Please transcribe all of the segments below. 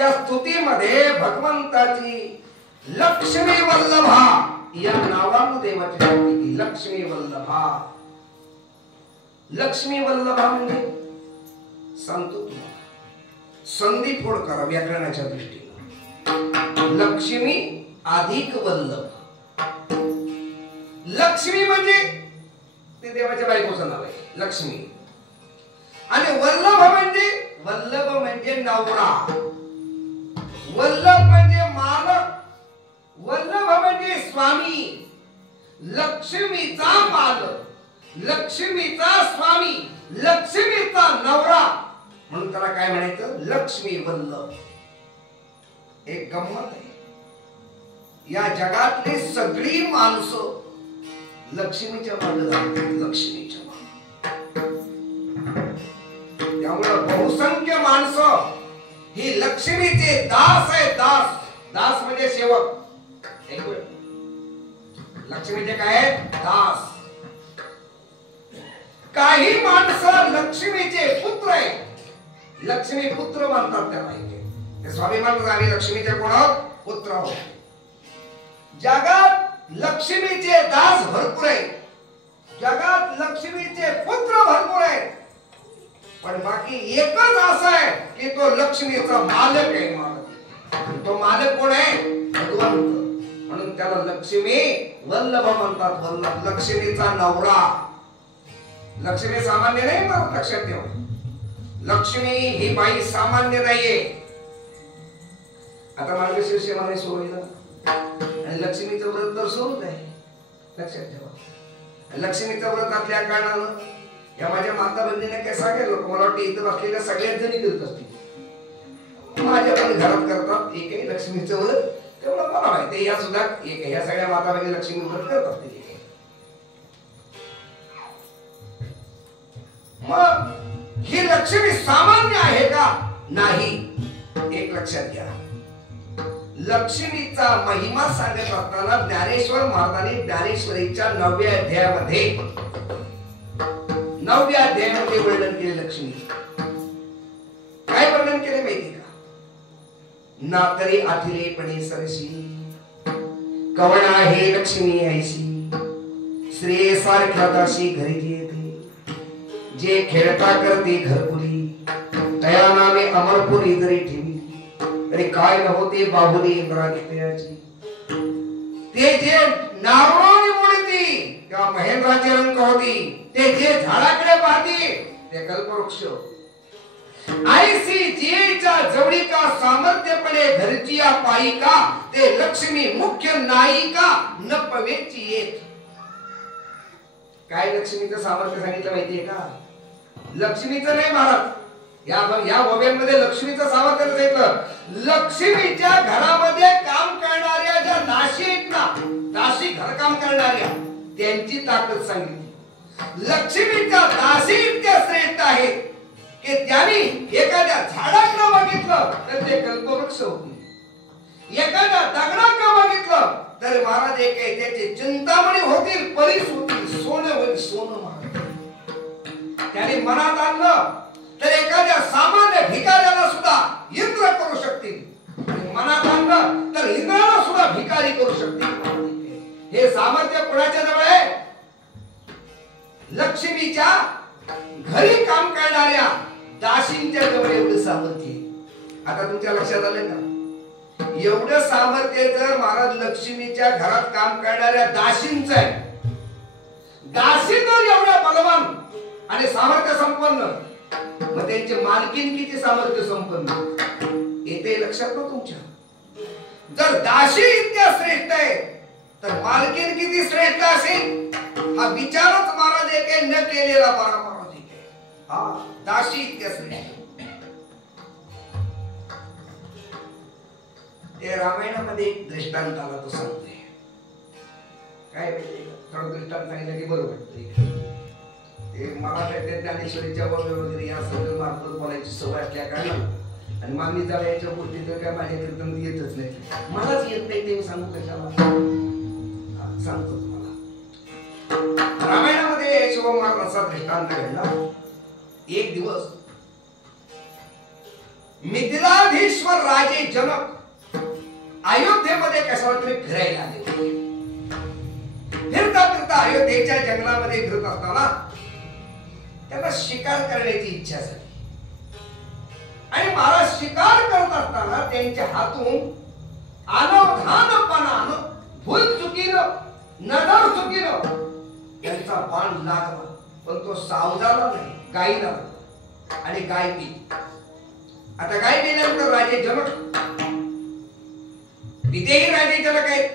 त्या स्तुतीमध्ये भगवंताची लक्ष्मी वल्लभा या नावानं देवाची स्तुती केली. लक्ष्मी वल्लभा. लक्ष्मी वल्लभा म्हणजे सांगतो तुम्हाला, संधी फोड करा व्याकरणाच्या दृष्टीने. लक्ष्मी अधिक वल्लभ. लक्ष्मी म्हणजे ते देवाच्या बायकोचं नाव आहे लक्ष्मी. आणि वल्लभ म्हणजे नवरा. वल्लभ म्हणजे मालक. वल्लभ म्हणजे स्वामी. लक्ष्मीचा मालक, लक्ष्मीचा स्वामी, लक्ष्मीचा नवरा, म्हणून त्याला काय म्हणायचं? लक्ष्मी वल्लभ. एक गंमत आहे, या जगातली सगळी माणसं लक्ष्मीच्या मागे लागतात. लक्ष्मीच्या मागे. त्यामुळे बहुसंख्य माणसं ही लक्ष्मीचे दास आहे. दास. दास म्हणजे सेवक. लक्ष्मीचे काय आहेत? दास. काही माणसं लक्ष्मीचे पुत्र आहेत. लक्ष्मी पुत्र म्हणतात त्याला. स्वामी म्हणतात आम्ही लक्ष्मीचे कोण आहोत? पुत्र आहोत. जगात लक्ष्मीचे दास भरपूर आहेत. जगात लक्ष्मीचे पुत्र भरपूर आहेत. पण बाकी एकच असं आहे की तो लक्ष्मीचा मालक आहे. मालक. तो मालक कोण आहे? भगवंत. म्हणून त्याला लक्ष्मी वल्लभ म्हणतात. वल्लभ. लक्ष्मीचा नवरा. लक्ष्मी सामान्य नाही. मला लक्षात ठेवा, लक्ष्मी ही बाई सामान्य नाहीये. आता मार्गशीर्ष महिना सुरू होईल आणि लक्ष्मीचं व्रत तर सुरूच आहे. लक्षात ठेवा, लक्ष्मीचं व्रत आपल्या कारणानं या माझ्या माता बहिणीने काय सांगेल. मला वाटतं इथं बसलेल्या सगळ्याच जणी करत असतील. माझ्या पण घरात करतात एकही लक्ष्मीचं व्रत. तेवढं मला माहिती या सुद्धा एक ह्या सगळ्या माता बहिणी लक्ष्मी व्रत करत असतील. मग ही लक्ष्मी सामान्य आहे का? नाही. एक लक्षात घ्या, लक्ष्मीचा महिमा सांगत असताना ज्ञानेश्वर महाराजांनी ज्ञानेश्वरीच्या 9व्या अध्यायामध्ये वर्णन केले. लक्ष्मी काय वर्णन केले माहिती का? नातरे आठिलेपणे सरशी कवणा हे लक्ष्मी ऐशी श्रेय सारख्या दासी घरी येते जे खेळता करते घरपुरी तया नामे अमरपुरी जरी ठेवी तरी काय नव्हते बाहुली इंद्राची. ते जे नावाने बोलती तेव्हा महेंद्राची रंग होती. ते जे झाडाकडे पाहते ते कल्पवृक्ष. आईसी जेच्या जवळीका सामर्थ्यपणे घरची पायिका ते लक्ष्मी मुख्य नायिका न पवेची येत. काय लक्ष्मीचं सामर्थ्य सांगितलं माहितीये का? लक्ष्मीचं नाही महाराज, या ओव्यांमध्ये लक्ष्मीचं सामर्थ्य सांगितलं. लक्ष्मीच्या घरामध्ये काम करणाऱ्या ज्या दासी आहेत ना, दासी घरकाम करणाऱ्या, त्यांची ताकद सांगितली. लक्ष्मीच्या दासी इतक्या श्रेष्ठ आहेत की त्यांनी एखाद्या झाडाकडे बघितलं तर ते कल्पवृक्ष होते. एखाद्या दगडाकडे बघितलं तर महाराज एक त्याची चिंतामणी होतील, परीस होतील, सोनं होईल. सोनं महाराज त्याने मनात आणलं तर एखाद्या सामान्य भिकाऱ्याला सुद्धा इंद्र करू शकतील. मनात आणलं तर इंद्राला सुद्धा भिकारी करू शकतील. हे सामर्थ्य कोणाच्या जवळ आहे? लक्ष्मीच्या घरी काम करणाऱ्या दासींच्या जवळ एवढं सामर्थ्य. आता तुमच्या लक्षात आलं का? एवढं सामर्थ्य जर महाराज लक्ष्मीच्या घरात काम करणाऱ्या दासींचं आहे. दासी जर एवढ्या बलवान आणि सामर्थ्य संपन्न, मग त्यांचे मालकीन किती सामर्थ्य संपन्न येते लक्षात ना तुमच्या. जर दासी इतक्या श्रेष्ठ आहे तर मालकीन किती श्रेष्ठ असेल हा विचारच महाराज एक न केलेला बरा महाराज एक. हा दासी इतक्या श्रेष्ठ. ते रामायणामध्ये एक दृष्टांत आला तो सांगते. काय थोडं दृष्टांत सांगितलं की बरोबर वाटतं. मला ज्ञानेश्वरीच्या वगैरे या सगळं मार्फत बोलायची सवय असल्या कारण आणि मागणी जाण्याच्या गोष्टी तर काय माझ्या कीर्तन येतच नाही. मलाच येत नाही ते सांगू कशाला सांगतो तुम्हाला. रामायणामध्ये शिवकुमार असा दृष्टांत घडला. एक दिवस मिथिलाधीश्वर राजे जनक अयोध्येमध्ये कशाला तरी फिरायला आले. फिरता फिरता अयोध्येच्या जंगलामध्ये फिरत असताना त्यांना शिकार करण्याची इच्छा झाली. आणि महाराज शिकार करत असताना त्यांच्या हातून अनवधानपणानं भूल चुकीनं नजर चुकीनं त्यांचा बाण लागला, पण तो सावधान नाही, गायीला आणि गाय गेली. आता गाय गेल्यानंतर राजे जनक विदेही राजे जनक आहेत,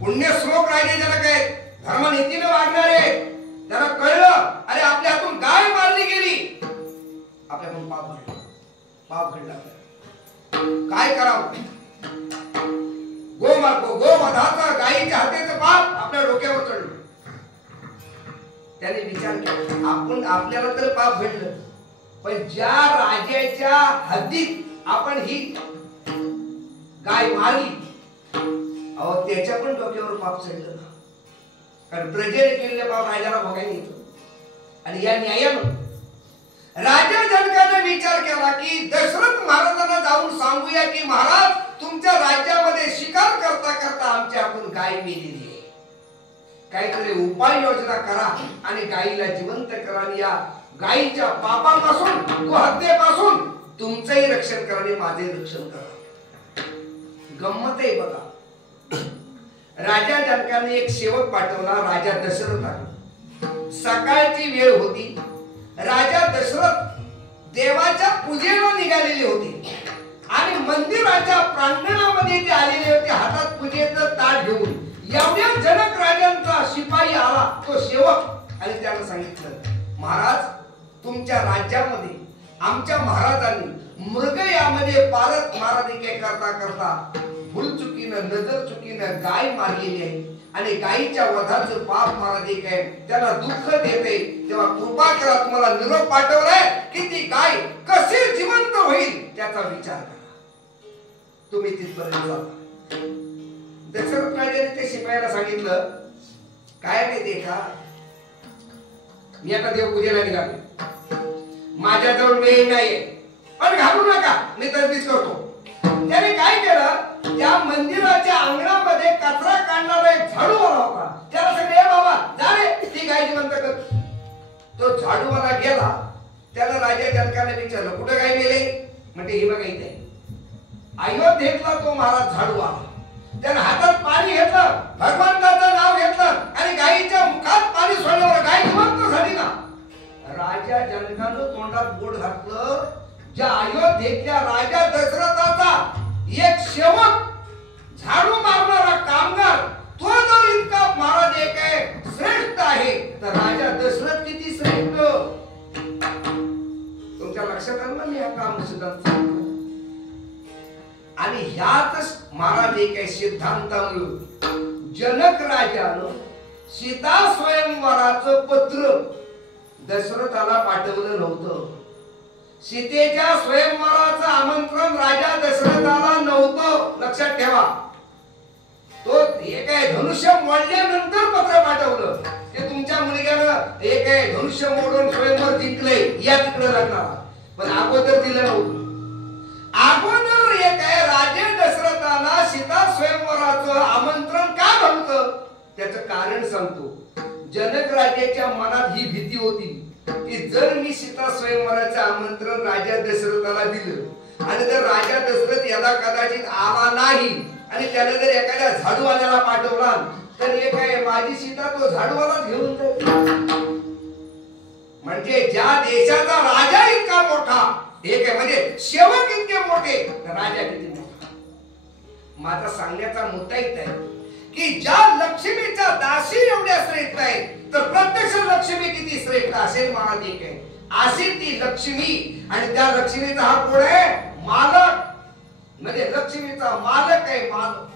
पुण्यश्लोक राजे जनक आहेत, धर्मनीतीने वागणारे आहेत. त्यांना कळलं अरे आपल्या हातून गाय मारली गेली, आपल्याकडून पाप घडला, काय करावं. गोवधाचा गायीच्या हातेचं पाप आपल्या डोक्यावर चढलं. त्याने विचार केला आपण आपल्याला तर पाप घडलं, पण ज्या राजाच्या हद्दीत आपण ही गाय मारली अहो त्याच्या पण डोक्यावर पाप चढलं ना. कारण प्रजेने केलेले पाप राजाला भोगायला येतो. आणि या न्यायानं राजा जनकाने विचार केला की दशरथ महाराजांना जाऊन सांगूया की महाराज तुमच्या राज्यामध्ये शिकार करता करता आमच्या हातून गाय मेलेली आहे, काहीतरी उपाय योजना करा आणि गायीला जिवंत करा आणि या गायीच्या पापापासून गोहत्येपासून तुमचंही रक्षण करा आणि माझे रक्षण करा. गंमत आहे बघा. राजा जनकाने एक सेवक पाठवला राजा दशरथाला. सकाळची वेळ होती. राजा दशरथ देवाच्या पूजेला निघालेले होते आणि मंदिराच्या प्रांगणामध्ये ते आलेले होते हातात पूजेचं ताट घेऊन. एवढ्या जनक राजांचा शिपाई आला तो सेवक आणि त्याला सांगितलं महाराज तुमच्या राज्यामध्ये आमच्या महाराजांनी मृग यामध्ये पारत मारादिके करता करता भूलचुकीनं नजर चुकीनं गाय मारलेली आहे आणि गायीच्या वधाचं पाप महाराज आहे त्याला दुःख देते. तेव्हा कृपा करा तुम्हाला निरोप पाठवलाय की ती गाय कशी जिवंत होईल त्याचा विचार करा. तुम्ही तिथपर्यंत जा. दशरथ राजाने ते शिपायाला सांगितलं काय माहितीये का मी आता देवपूजेला निघालो, माझ्याजवळ वेळ नाहीये, पण घाबरू नका मी तरबीज करतो. त्याने काय केलं त्या मंदिराच्या अंगणामध्ये कचरा काढणारा एक झाडूवाला होता. त्याला सगळे बाबा जा रे ती गाय जिवंत कर. तो झाडूवाला गेला. त्याला राजा जनकाने विचारलं कुठे गाय गेले. म्हणजे ही बघा इथे अयोध्येतला तो महाराज झाडूवाला. त्याने हातात पाणी घेतलं, भगवंताचं नाव घेतलं आणि गायीच्या मुखात पाणी सोडल्यावर गाय जिवंत झाली ना. राजा जनकानं तोंडात बोट घातलं. ज्या अयोध्येतल्या राजा दशरथाचा एक सेवक झाडू मारणारा कामगार तो जर इतका महाराज एक आहे श्रेष्ठ आहे तर राजा दशरथ किती श्रेष्ठ. तुमच्या लक्षात आलं ना मी हा काम सिद्धांत. आणि ह्याच महाराज एक आहे सिद्धांतामुळे जनक राजानं सीता स्वयंवराचं पत्र दशरथाला पाठवलं नव्हतं. सीतेच्या स्वयंवराचं आमंत्रण राजा दशरथाला नव्हतं. लक्षात ठेवा. तो एक आहे धनुष्य मोडल्यानंतर पत्र पाठवलं ते तुमच्या मुलग्यानं एक आहे धनुष्य मोडून स्वयंवर जिंकले या तिकडे लग्नाला, पण अगोदर दिलं नव्हतं. अगोदर एक आहे राजा दशरथाला सीता स्वयंवराचं आमंत्रण का नव्हतं त्याचं कारण सांगतो. जनक राजाच्या मनात ही भीती होती की जर मी सीता स्वयंवराचं आमंत्रण राजा दशरथाला दिलं आणि जर राजा दशरथ याला कदाचित आला नाही आणि त्याने जर एखाद्या झाडूवाल्याला पाठवला तर एक आहे माझी सीता तो झाडूवालाच घेऊन जाईल. म्हणजे ज्या देशाचा राजा इतका मोठा एक आहे म्हणजे सेवक इतके मोठे तर राजा किती मोठा. माझा सांगण्याचा मुद्दा इथं आहे की ज्या लक्ष्मीच्या दासी एवढ्या श्रेष्ठ आहेत तर प्रत्यक्ष लक्ष्मी किती श्रेष्ठ असेल महाराज एक आहे. अशी ती लक्ष्मी आणि त्या लक्ष्मीचा हा कोण आहे मालक म्हणजे लक्ष्मीचा मालक आहे मालक.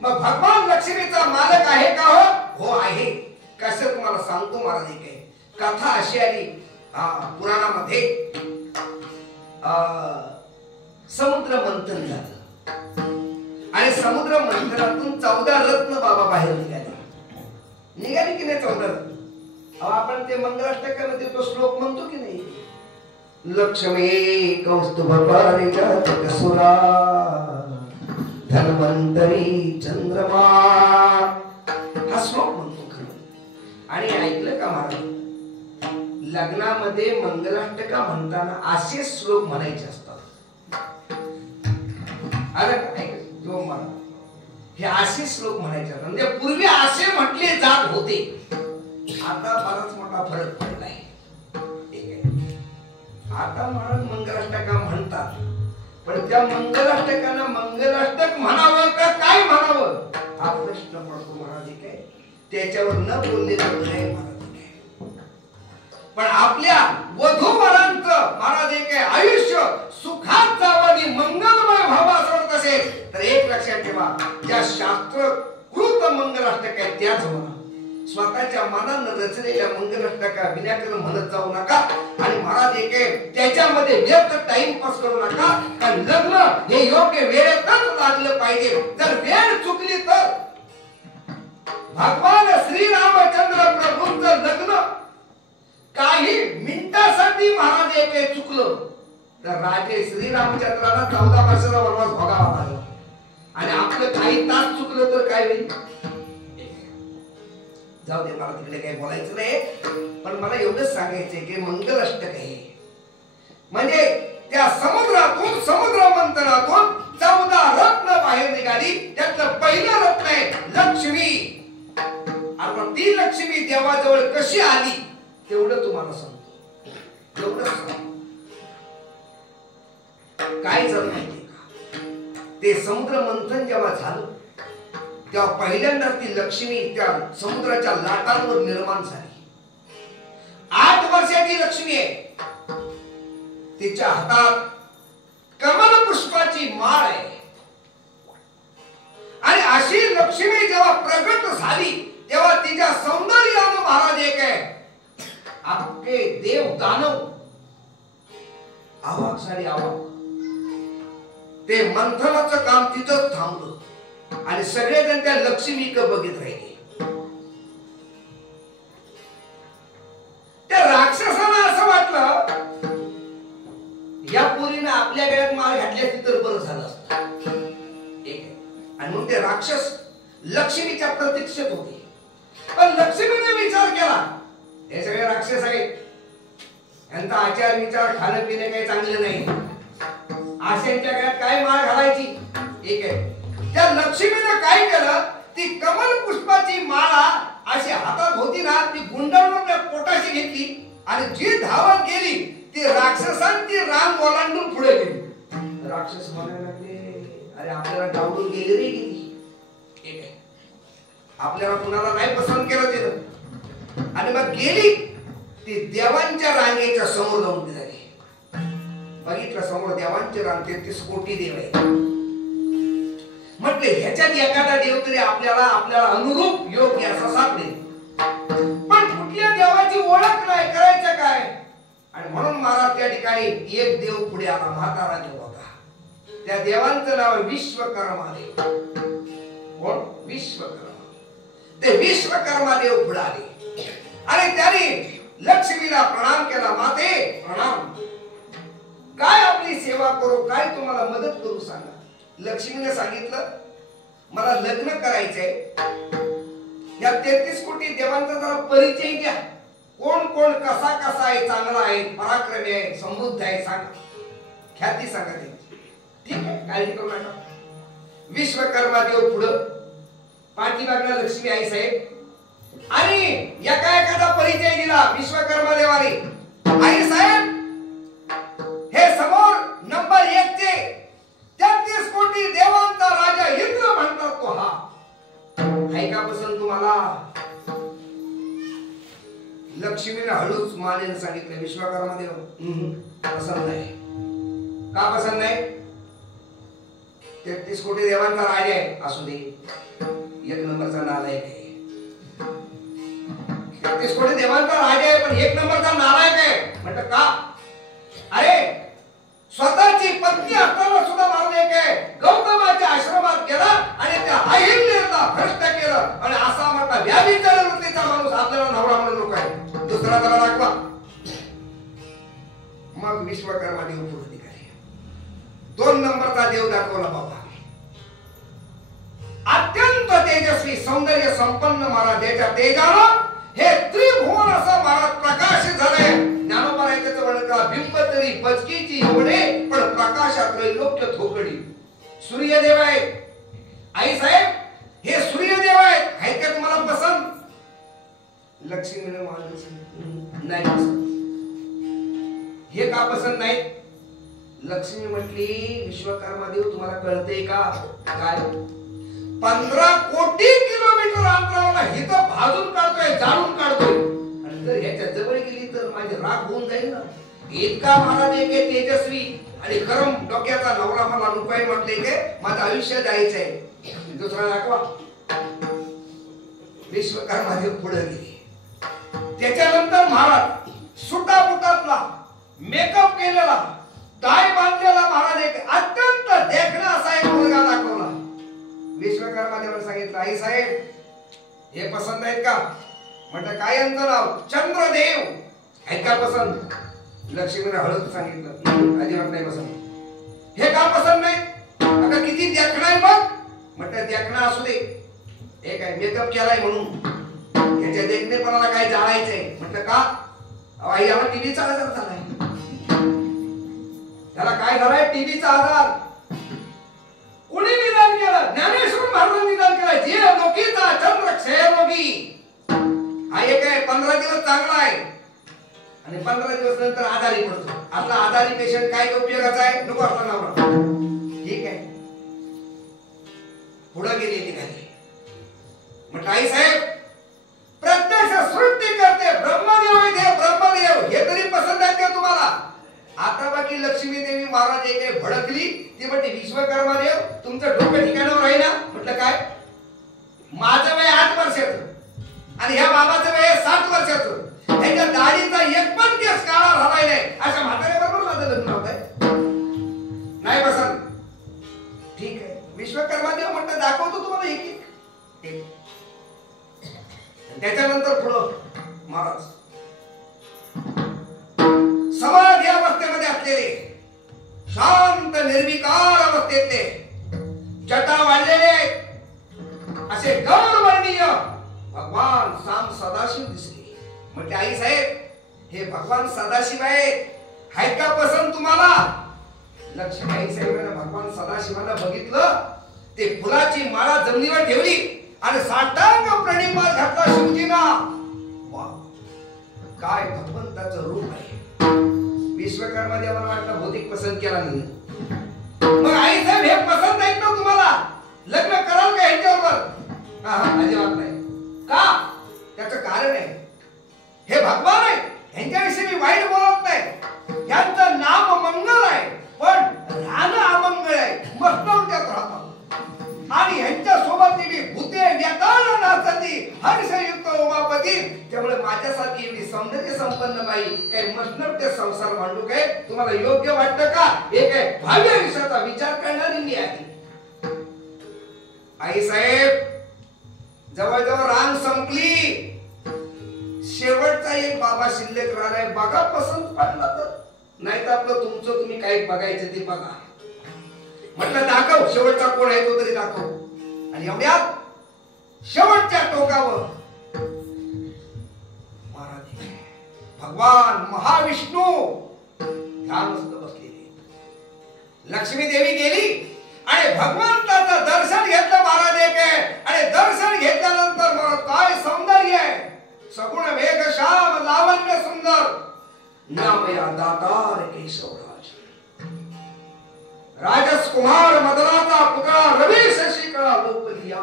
मग भगवान लक्ष्मीचा मालक आहे का हो आहे. कसं तुम्हाला सांगतो महाराज एक आहे. कथा अशी आली पुराणामध्ये समुद्र मंथन झालं आणि समुद्र मंथनातून 14 रत्न बाबा बाहेर निघाली की नाही 14 रत्न. आपण ते मंगलाष्टकामध्ये तो श्लोक म्हणतो की नाही लक्ष्मी कौस्तुभ पारिजात कसुरा धन्वंतरी चंद्रमा हा श्लोक म्हणतो खरं. आणि ऐकलं का महाराज, लग्नामध्ये मंगलाष्टका म्हणताना असे श्लोक म्हणायचे असतात. जो म्हणा हे असे श्लोक म्हणायचे म्हणजे पूर्वी असे म्हटले जात होते. आता बराच मोठा फरक पडलाय. आता महाराज मंगलाष्टका म्हणतात, पण त्या मंगलाष्टकांना मंगलाष्टक म्हणावं का काय म्हणावं हा प्रश्न पडतो महाराज. काय त्याच्यावर न बोललेलं नाही महाराज. पण आपल्या वधूवरांचं महाराज एक आयुष्य सुखात जावं आणि मंगलमय व्हावं असं असेल तर एक लक्षात ठेवा, ज्या शास्त्रकृत मंगलाष्टक आहेत त्याच म्हणा. स्वतःच्या मनानं रचलेल्या मंगलाष्टका विनाकारण म्हणत जाऊ नका. आणि महाराज एक त्याच्यामध्ये व्यर्थ टाइमपास करू नका. कारण लग्न हे योग्य वेळेतच लागलं पाहिजे. जर वेळ चुकली तर भगवान श्रीरामचंद्र प्रभूंचं लग्न काही मिनिटासाठी महाराज एक चुकलं तर राजे श्रीरामचंद्राला 14 वर्षाचा वनवास भोगावा लागला. आणि आपलं काही तास चुकलं तर काय होईल. जाऊ दे, मला तिकडे काही बोलायचं नाही. पण मला एवढंच सांगायचंय की मंगलाष्टक आहे म्हणजे त्या समुद्रातून समुद्र मंथनातून 14 रत्न बाहेर निघाली. त्यातलं पहिलं रत्न आहे लक्ष्मी. आणि ती लक्ष्मी देवाजवळ कशी आली तेवढं तुम्हाला सांगतो. एवढंच सांगतो. काय झालं माहिती का, ते समुद्र मंथन जेव्हा झालं तेव्हा पहिल्यांदा ती लक्ष्मी त्या समुद्राच्या लाटांवर निर्माण झाली. 8 वर्षाची लक्ष्मी आहे. तिच्या हातात कमल पुष्पाची माळ आहे. आणि अशी लक्ष्मी जेव्हा प्रगट झाली तेव्हा तिच्या सौंदर्यानं महाराज एक आहे अख्खे देव दानव आवाक सारी आवाक. ते मंथनाचं काम तिथं थांबलं आणि सगळेजण त्या लक्ष्मीकडे बघित राहिले. त्या राक्षसाला असं वाटलं या पोरीनं आपल्या गळ्यात माळ घातली असती तर बरं झालं असतं. आणि म्हणून ते राक्षस लक्ष्मीच्या प्रतीक्षेत होते. पण लक्ष्मीने विचार केला हे सगळे राक्षस आहेत, यांचा आचार विचार खाणं पिणं काही चांगलं नाही. आशांच्या गळ्यात काय माळ घालायची. एक आहे त्या लक्ष्मीने काय केलं, ती कमल पुष्पाची माळा अशी हातात होती ना ती गुंडाळून त्या पोटाशी घेतली आणि जी धावत गेली ती राक्षसांची रांग ओलांडून पुढे गेली. राक्षस म्हणायला लागले अरे आपल्याला डावडून गेली रे गेली. एक आहे आपल्याला कुणाला नाही पसंत केलं तिनं आणि मग गेली ती देवांच्या रांगेच्या समोर जाऊन उभी झाली. बघितलं समोर देवांची रांग 33 कोटी देव आहेत. म्हटले ह्याच्यात एखादा देव तरी आपल्याला अनुरूप योग्य असा सापडेल. पण कुठल्या देवाची ओळख नाही करायचं काय. आणि म्हणून महाराज त्या ठिकाणी एक देव पुढे आला. म्हातारा देव होता. त्या देवांचं नाव विश्वकर्मा देव. कोण विश्वकर्मा. ते विश्वकर्मा देव पुढे आले आणि त्यांनी लक्ष्मीला प्रणाम केला. माते प्रणाम. काय आपली सेवा करू, काय तुम्हाला मदत करू सांगा. लक्ष्मीने सांगितलं मला लग्न करायचंय. या 33 कोटी देवांचा जरा परिचय द्या. कोण कोण कसा कसा आहे, चांगला आहे, पराक्रमी आहे, समृद्ध आहे सांगा. ख्याती सांगा त्यांची. ठीक आहे काळजी करू नका. विश्वकर्मा देव पुढं, पाठीमागला लक्ष्मी आई साहेब आणि एखादा परिचय दिला विश्वकर्मा देवाने. आई साहेब हे समोर नंबर 1 चे 33 कोटी देवांचा राजा इंद्र म्हणतात तो हा. आहे का पसंत तुम्हाला. लक्ष्मीने हळूच मानेने सांगितलं विश्वकर्मा देव पसंत नाही. का पसंत नाही. 33 कोटी देवांचा राजा आहे असू दे, 1 नंबरचा नालायक आहे. 33 कोटी देवांचा राजा आहे पण 1 नंबरचा नालायक आहे. म्हटलं का. अरे स्वतःची पत्नी असताना सुद्धा मारले काय गौतमाच्या आश्रमात गेला आणि त्या अहिल्याला भ्रष्ट केलं आणि असा मोठा व्याभिचार वृत्तीचा माणूस आपल्याला नवरा म्हणून लोक आहे. दुसरा जरा दाखवा. मग देव दाखवला बाबा. अत्यंत तेजस्वी सौंदर्य संपन्न महाराज, याच्या तेजानं हे त्रिभुवन असं महाराज प्रकाशित झालंय. ज्ञानोबा आहे त्याचं वर्णन करा. बिंब तरी बचकीची एवढे, पण प्रकाशात लोक्य थोकडी. सूर्यदेव आहेत आई साहेब, हे सूर्यदेव आहेत का तुम्हाला पसंत? लक्ष्मीने नाही पसंत. हे का पसंत नाही? लक्ष्मी म्हटली विश्वकर्मा देव तुम्हाला कळतंय का काय? 15 कोटी किलोमीटर अंतरावरला हिथं भाजून काढतोय, जाळून काढतोय. आणि जर ह्याच्या जवळ गेली तर माझे राग होऊन जाईल ना. इतका महाराज एक तेजस्वी आणि गरम डोक्याचा नवरा मला रुपये म्हटले की माझं आयुष्य जायचंय. दुसरा दाखवा. विश्वकर्मा देव पुढे गेले. त्याच्यानंतर महाराज सुटापुटातला मेकअप केलेला, टाय बांधलेला महाराज एक अत्यंत देखणा असा एक मुलगा दाखवला. विश्वकर्मा देवाने सांगितलं आई साहेब हे पसंत आहेत का? म्हटलं काय यांचं नाव? चंद्रदेव. आहेत का पसंत? लक्ष्मीने हळद सांगितलं अजिबात नाही पसंत. हे का पसंत नाही? आता किती देखणा आहे बघ. म्हटलं देखणा असू दे, हे काय मेकअप केलाय म्हणून याच्या देखणेपणाला काय जाळायचंय? म्हटलं का? आई याला टीव्हीचा आजार झालाय. त्याला काय झालाय? टीव्हीचा आजार. कोणी निदान केलं? ज्ञानेश्वर महाराजांनी निदान केलं. जे लोकीचा चंद्र क्षयरोगी. हा एक आहे 15 दिवस चांगला आहे आणि 15 दिवस नंतर आजारी पडतो. आपला आजारी पेशंट काय उपयोगाचा आहे? नको आपला नवरा. ठीक आहे, पुढे गेली निघाली. म्हटलं आई साहेब प्रत्यक्ष सृष्टी करते ब्रह्मदेव आहे देव, ब्रह्मदेव हे तरी पसंत आहेत का तुम्हाला? आता बाकी लक्ष्मी देवी महाराज एक भडकली. ती म्हणते विश्वकर्मा देव तुमचं डोकं ठिकाणावर आहे ना? म्हटलं काय? माझं वय 8 वर्षाचं आणि ह्या बाबाचं वय 60 वर्षाचं. ह्याच्या दाढीचा एक पण केस काळा झालाय नाही. अशा म्हाताऱ्याबरोबर माझं लग्न होत आहे. नाही पसंत. ठीक आहे. विश्वकर्मा देव म्हणतात दाखवतो तुम्हाला एक एक. त्याच्यानंतर पुढं महाराज समाधी अवस्थेमध्ये असलेले, शांत निर्विकार अवस्थेतले, जटा वाढलेले असे गौरवर्णीय भगवान सांब सदाशिव दिसले. म्हटले आई साहेब हे भगवान सदाशिव आहेत का पसंत तुम्हाला? लक्ष्मी आई साहेबांना भगवान सदाशिवांना बघितलं. ते फुलाची माळा जमिनीवर ठेवली आणि साष्टांग प्रणिपात घातला शिवजींना. वा काय भगवंताचं रूप आहे. विश्वकर्मा देवाला वाटलं भौतिक पसंत केला नाही. मग आई साहेब हे पसंत आहेत ना तुम्हाला? लग्न कराल का ह्याच्याबरोबर? अजिबात नाही. का? त्याचं कारण आहे हे भगवान आहे. ह्यांच्याविषयी मी वाईट बोलत नाही. यांचं नाम मंगल आहे पण राहणं अमंगळ आहे. मस्तवट्यात राहतात आणि ह्यांच्या सोबत मी भूते व्यताळ नाचती हर्षयुक्त उमापती. त्यामुळे माझ्यासारखी एवढी सौंदर्य संपन्न बाई काही मस्तवट्य संसार मांडू काय तुम्हाला योग्य वाटतं का? हे काय भावी आयुष्याचा विचार करणारी मी आहे. आई साहेब जवळजवळ रांग संपली. शेवटचा एक बाबा शिल्लक राहिलाय. बघा पसंत पडला तर, नाही तर आपलं तुमचं तुम्ही काय बघायचं ते बघा. म्हटलं दाखव शेवटचा कोण आहे तो तरी दाखव. आणि एवढ्यात शेवटच्या टोकावर महाराज भगवान महाविष्णू ध्यानस्थ बसलेले. लक्ष्मी देवी गेली आणि भगवंताचं दर्शन घेतलं महाराज एक आहे. आणि दर्शन घेतल्यानंतर महाराज काय सौंदर्य आहे. सगुण वेग श्याम लावण्य सुंदर नामया दातार केशवराज. राजकुमार मदनाचा पुतळा रवी शशिकळा लोकलिया.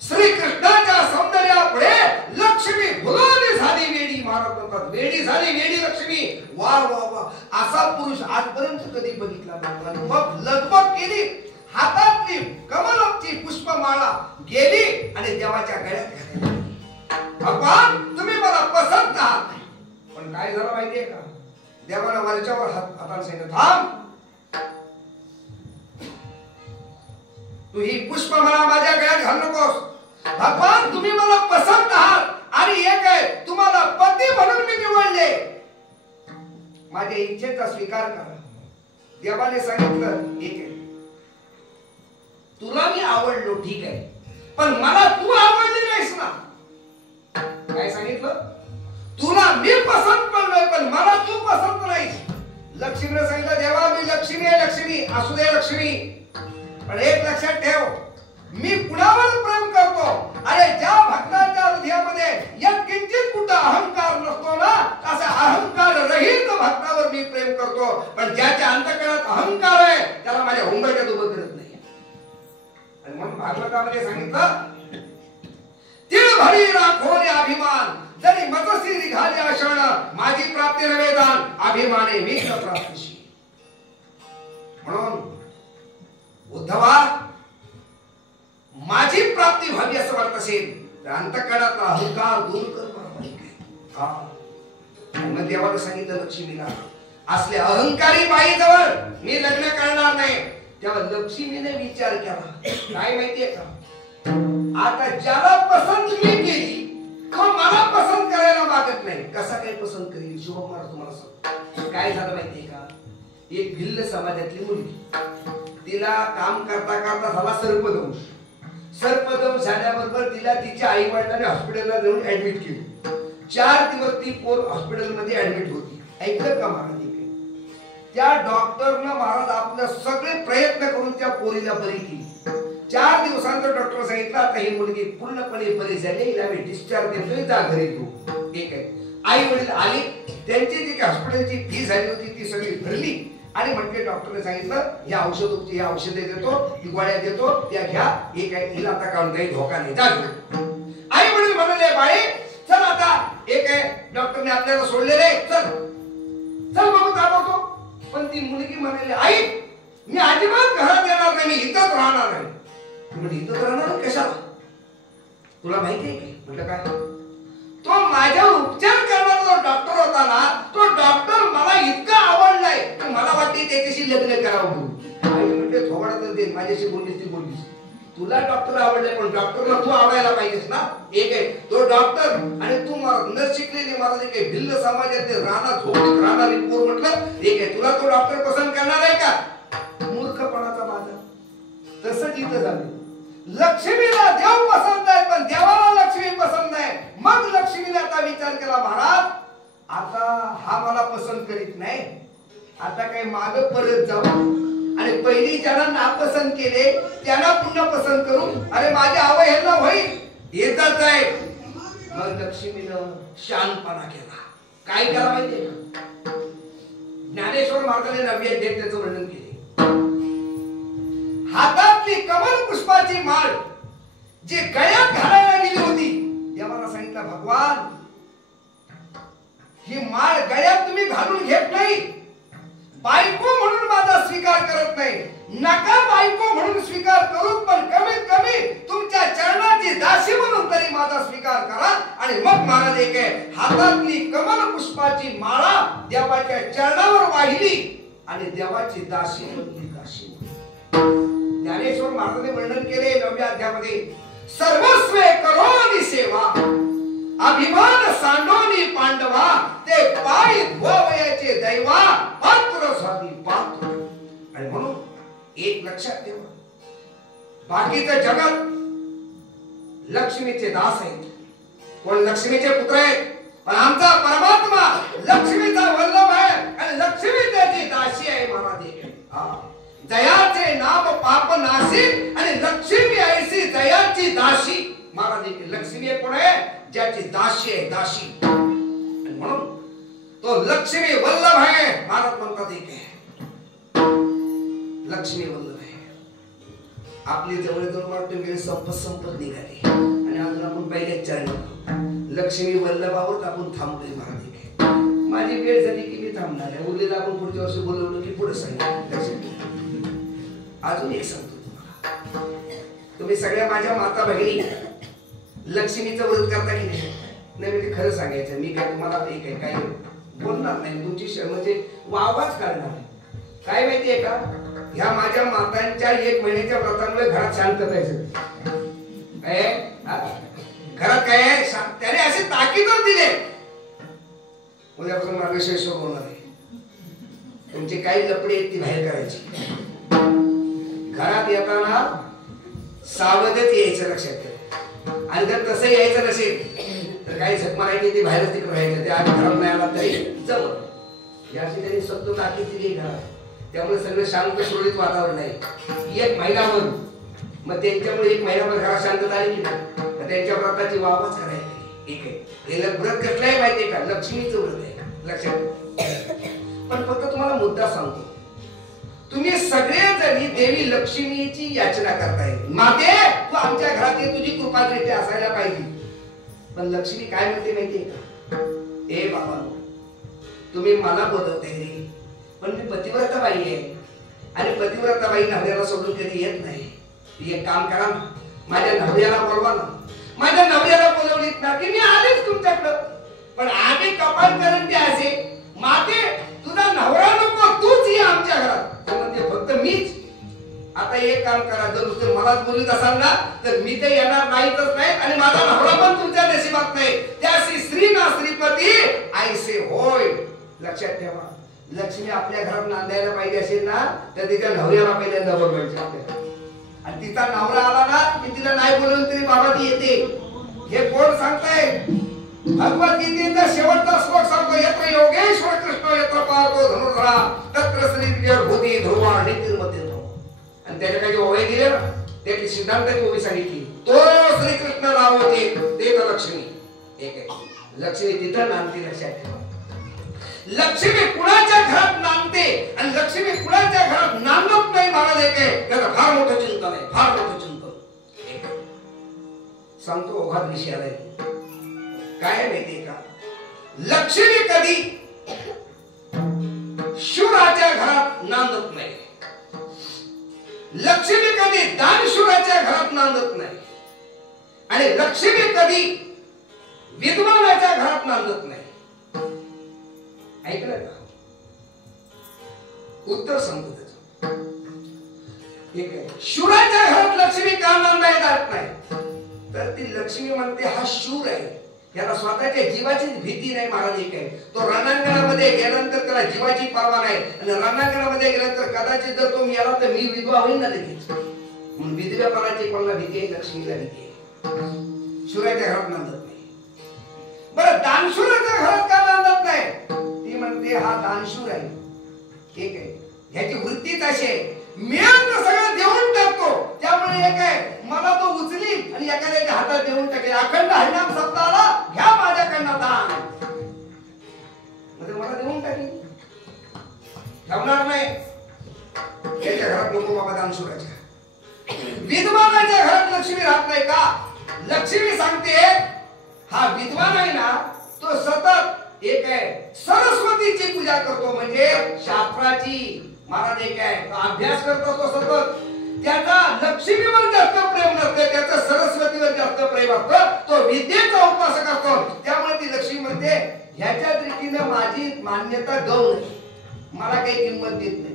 श्री कृष्णाच्या सौंदर्यापुढे लक्ष्मी भुलाली झाली वेडी. महाराज म्हणतात वेडी झाली वेडी लक्ष्मी. वा वा वा असा पुरुष आजपर्यंत कधी बघितला नव्हता. मग लगबग केली. हातातली कमलाची पुष्पमाळा गेली आणि देवाच्या गळ्यात घातली. भगवान तुम्ही मला पसंत आहात. पण काय झालं माहितीये का? देवाला वरच्यावर हाताला सांगितलं थांब. तू ही पुष्पमाळा माझ्या गळ्यात घालू नकोस. भगवान तुम्ही मला पसंत आहात आणि एक आहे तुम्हाला पती म्हणून मी निवडले. माझ्या इच्छेचा स्वीकार करा. देवाने सांगितलं एक आहे, तुला मी आवडलो ठीक आहे, पण मला तू आवडली नाहीस ना. काय सांगितलं? तुला मी पसंत पडलोय पण मला तू पसंत नाहीस. लक्ष्मीने सांगितलं देवा मी लक्ष्मी आहे, लक्ष्मी असू दे लक्ष्मी, पण एक लक्षात ठेव मी कुणावर प्रेम करतो. अरे ज्या भक्ताच्या हृदयामध्ये यत्किंचित कुठं अहंकार नसतो ना, असा अहंकार रहित भक्तावर मी प्रेम करतो. पण ज्याच्या अंतःकरणात अहंकार आहे त्याला माझ्या हुंबरट्यात उभं करत नाही. आणि म्हणून भागवतामध्ये सांगितलं तिळ भरी राखोने अभिमान, जरी मतसी निघाले आषाढ, माझी प्राप्ती नवेदान, अभिमाने मी प्राप्तीशी. म्हणून उद्धवा माझी प्राप्ती व्हावी असं वाटत असेल तर अंतःकरणातला अहंकार दूर कर. मग देवाला सांगितलं लक्ष्मीला असले अहंकारी बाई जवळ मी लग्न करणार नाही. तेव्हा लक्ष्मीने विचार केला काय माहितीये का, आता ज्याला पसंत मी केली तो मला पसंत करायला मागत नाही, कसा काय पसंत करेल. शुभम महाराज तुम्हाला सांग काय झालं माहितीये का, एक भिल्ल समाजातली मुलगी, तिला काम करता करता झाला सर्पदंश. सर्पदंश झाल्याबरोबर तिला तिच्या आई वडिलांनी हॉस्पिटलला जाऊन ऍडमिट केली. 4 दिवस ती पोर हॉस्पिटलमध्ये ऍडमिट होती. ऐकलं का महाराज, त्या डॉक्टरनं महाराज आपले सगळे प्रयत्न करून त्या पोरीला बरी केली. 4 दिवसांचा डॉक्टर सांगितलं आता ही मुलगी पूर्णपणे बरी झाली, हिला मी डिस्चार्ज देतोय, जा घरी घेऊ. ठीक आहे. आई वडील आले, त्यांची जी हॉस्पिटलची फी झाली होती ती सगळी भरली आणि म्हटले डॉक्टरने सांगितलं या औषधे देतो, ती गोळ्या देतो, त्या घ्या. हे काय हिला आता काढून काही धोका नाही, जा घेऊ. आई वडील म्हणाले बाई चल आता एक आहे डॉक्टरने आपल्याला सोडलेले, चल चल बघू का बघतो. पण ती मुलगी म्हणाली आई मी अजिबात घरात येणार नाही, मी इथंच राहणार आहे. म्हणजे इथंच राहणार कशाला, तुला माहिती आहे की. म्हटलं काय, तो माझ्यावर उपचार करणारा डॉक्टर होता ना, तो डॉक्टर मला इतका आवडलाय की मला वाटते त्याच्याशी लग्न करावं. आई म्हणजे थोबाडातच दे, माझ्याशी बोललीस ती बोललीस, तुला डॉक्टर आवडले पण डॉक्टरला तू आवडायला पाहिजेस ना. एक आहे तो डॉक्टर आणि तू न शिकलेली मला जे काही भिल्ल समाजातले राहणार झोपडीत राहणारी पोर, म्हटलं एक आहे तुला तो डॉक्टर पसंत करणार आहे का. मूर्खपणाचा माझा. तसंच इथं झालं, लक्ष्मीला देव पसंत आहे पण देवाला लक्ष्मी पसंत नाही. मग लक्ष्मीने आता विचार केला महाराज आता हा मला पसंत करीत नाही, आता काही माग परत जाऊ आणि पहिली ज्यांना नापसंत केले त्यांना पुन्हा पसंत करू. अरे माझ्या आवय ह्यांना होईल येतच आहे. मग लक्ष्मीनं शांतपणा केला. काय केला माहितीये का, ज्ञानेश्वर महाराजांनी 9व्या अध्यायात त्याचं वर्णन केले. हातातली कमल पुष्पाची माळ जी गळ्यात घालायला गेली होती, देवाला सांगितलं भगवान ही माळ गळ्यात तुम्ही घालून घेत नाही, बायको म्हणून माझा स्वीकार करत नाही, नका बायको म्हणून स्वीकार करू पण कमीत कमी तुमच्या चरणाची दासी म्हणून तरी माझा स्वीकार करा. आणि मग महाराज एक आहे हातातली कमल पुष्पाची माळा देवाच्या चरणावर वाहिली आणि देवाची दासी बनली. दासी ज्ञानेश्वर महाराजांनी वर्णन केले 9व्या अध्यायामध्ये, सर्वस्वे करोनी सेवा अभिमान सांडोनी पांडवा, ते पायी धुवावयाचे दैवा पात्र स्वाती पात्र. आणि म्हणून एक लक्षात ठेवा, बाकीचं जगत लक्ष्मीचे दास आहेत, कोण लक्ष्मीचे पुत्र आहेत, पण आमचा परमात्मा लक्ष्मीचा वल्लभ आहे आणि लक्ष्मी त्याची दासी आहे. महाराज जयाचे नाम पाप नाशी आणि लक्ष्मी ऐसी जयाची दासी. महाराज लक्ष्मी कोण आहे, ज्याची दासी आहे, दासी. म्हणून तो लक्ष्मी वल्लभ आहे. महाराज म्हणतात एक आहे लक्ष्मी वल्लभ आहे. आपली जवळ वाटतं वेळ संपत निघाली आणि अजून आपण पहिल्याच चरण लक्ष्मी वल्लभावर आपण थांबतोय. महाराज माझी वेळ झाली की मी थांबणार आहे, उरलेला आपण पुढच्या वर्षी बोलवलं की पुढे सांगितलं. अजून एक सांगतो तुम्हाला, तुम्ही सगळ्या माझ्या माता भगिनी लक्ष्मीचं व्रत करता की नाही. म्हणजे खरं सांगायचं मी काय तुम्हाला एक आहे काय बोलणार नाही, तुमची म्हणजे वावाच करणार नाही. काय माहितीये का, ह्या माझ्या मातांच्या 1 महिन्याच्या व्रतामुळे घरात शांतता आहे. घरात काय त्याने असे ताकीदच दिले उद्यापासून मार्गशीर्ष होणार आहे. तुमचे काही लपडे आहेत ती बाहेर करायची. घरात येताना सावधच यायचं लक्षात ठेवा. आणि जर तसं यायचं नसेल तर काही झक मारायची ती बाहेरच तिकडे राहायचं. ते आधी घरात नाही आला तरी जमत. याची तरी सत्तो टाकी दिली घरात, त्यामुळे सगळं शांत सुरळीत वातावरण आहे. एक महिनाभर मग त्यांच्यामुळे एक महिनाभर घरात शांतता आली की नाही, त्यांच्या व्रताची वापच करायची. एक आहे व्रत कसलं आहे माहितीये का? लक्ष्मीचं व्रत आहे लक्षात. पण फक्त तुम्हाला मुद्दा सांगतो, तुम्ही सगळेजणी देवी लक्ष्मीची याचना करताय. माते तू आमच्या घरात ये, तुझी कृपा दृष्टी असायला पाहिजे. पण लक्ष्मी काय म्हणते माहितीये का? ए बाबा तुम्ही मला बोलवते रे, पण मी पतिव्रता बाई आहे आणि पतिव्रता बाई नवऱ्याला सोडून कधी येत नाही. एक काम करा ना, माझ्या नवऱ्याला बोलवा ना. माझ्या नवऱ्याला बोलवलीत ना की मी आलेच तुमच्याकडं. पण आम्ही कपाल करंटी असे, माते तुझा नवरा नको, तूच ये आमच्या घरात. म्हणजे फक्त मीच. आता एक काम करा, जर तुम्ही मलाच बोलत असाल ना तर मी ते येणार नाहीतच नाही आणि माझा नवरा पण तुमच्या नशिबात नाही. त्याशी स्त्री ना श्रीपती आईसे होय. लक्षात ठेवा, लक्ष्मी आपल्या घरात नांदायला पाहिजे असेल ना तर तिच्या नवऱ्याला पहिल्यांदा बोलवायची आपल्याला. आणि तिचा नवरा आला ना की तिला नाही बोलवून तरी बाबा ती येते. हे कोण सांगताय? भगवद्गीतेचा शेवटचा श्लोक सांगतो, यत्र योगेश्वर कृष्ण यत्र पार्थो धनुर्धरा तत्र श्रीर्भूती ध्रुवा नीतिर्मध्ये. आणि त्याच्या काही ओवे दिले ना, त्याची सिद्धांताची ओवी सांगितली. तो श्रीकृष्ण रावते ते तर लक्ष्मी. एक आहे लक्ष्मी तिथं नांदते. लक्षात ठेवा, लक्ष्मी कुणाच्या घरात नांदते आणि लक्ष्मी कुणाच्या घरात नांदत नाही. महाराज एक आहे त्याचं फार मोठं चिंतन आहे, फार मोठं चिंतन. सांगतो ओघात विषय आलाय. काय माहितीये का? लक्ष्मी कधी शूराच्या घरात नांदत नाही. लक्ष्मी कधी दानशूराच्या घरात नांदत नाही. आणि लक्ष्मी कधी विद्वानाच्या घरात नांदत नाही. ऐकलं का? उत्तर सांगतो त्याचं. ठीक आहे, शूराच्या घरात लक्ष्मी का नांदायला जात नाही? तर ती लक्ष्मी म्हणते हा शूर आहे, याला स्वतःच्या जीवाची भीती नाही. महाराज एक आहे, तो रणांगणामध्ये गेल्यानंतर त्याला जीवाची पर्वा नाही. आणि रणांगणामध्ये गेल्यानंतर कदाचित जर तो मेला तर मी विधवा होईल ना लगेच. म्हणून विधव्यापणाची कोणाला भीती आहे? लक्ष्मीला भीती आहे. शूराच्या घरात नांदत नाही. बरं दानशूराच्या घरात का नांदत नाही? ती म्हणते हा दानशूर आहे. ठीक आहे, ह्याची वृत्तीच अशी आहे, मिळेल तर सगळं देऊन टाकतो. त्यामुळे एक आहे, मला तो उचली आणि एखाद्याच्या हातात देऊन टाकेल. अखंड हरिनाम सप्ताहाला घ्या माझ्याकडनं दान, म्हणजे मला देऊन टाकेल. ठेवणार नाही. त्याच्या घरात नको बाबा दानशूराच्या. विद्वानाच्या घरात लक्ष्मी राहत नाही का? लक्ष्मी सांगते हा विद्वान आहे ना तो सतत एक आहे सरस्वतीची पूजा करतो, म्हणजे शास्त्राची. महाराज एक आहे अभ्यास करतो तो सतत. त्याचा लक्ष्मीवर जास्त प्रेम नसते, त्याचं सरस्वतीवर जास्त प्रेम असतं. तो विद्येचा उपासक असतो. त्यामुळे ती लक्ष्मी म्हणते ह्याच्या दृष्टीने माझी मान्यता गौण आहे, मला काही किंमत देत नाही.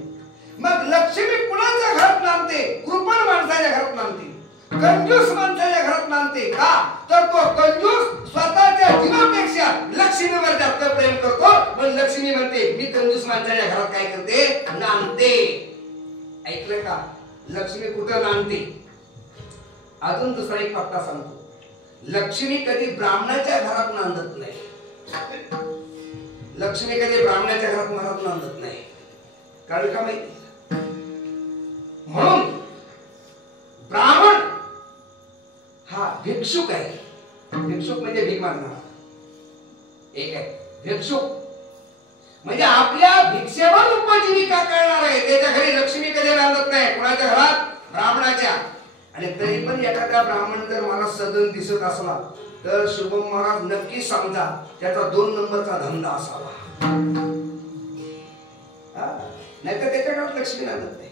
मग लक्ष्मी कुणाच्या घरात नांदते? कृपण माणसाच्या घरात नांदते, कंजूस माणसाच्या घरात नांदते. का? तर तो कंजूस स्वतःच्या जीवापेक्षा लक्ष्मीवर जास्त प्रेम करतो. पण लक्ष्मी म्हणते मी कंजूस माणसाच्या घरात काय करते? नांदते. ऐकलं का? लक्ष्मी कुठं नांदते? अजून दुसरा एक पत्ता सांगतो. लक्ष्मी कधी ब्राह्मणाच्या घरात नांदत नाही. लक्ष्मी कधी ब्राह्मणाच्या घरात नांदत नाही. कारण का माहिती? म्हणून ब्राह्मण हा भिक्षुक आहे. भिक्षुक म्हणजे भीक मागणारा. एक आहे भिक्षुक म्हणजे आपल्या भिक्षेवर उपजीविका करणार आहे. त्याच्या घरी लक्ष्मी कधी नांदत नाही. कुणाच्या घरात? ब्राह्मणाच्या. आणि तरी पण एखादा ब्राह्मण जर मला सदन दिसत असला तर शुभम महाराज नक्की समजा त्याचा 2 नंबरचा धंदा असावा. नाहीतर त्याच्या घरात लक्ष्मी नांदत नाही.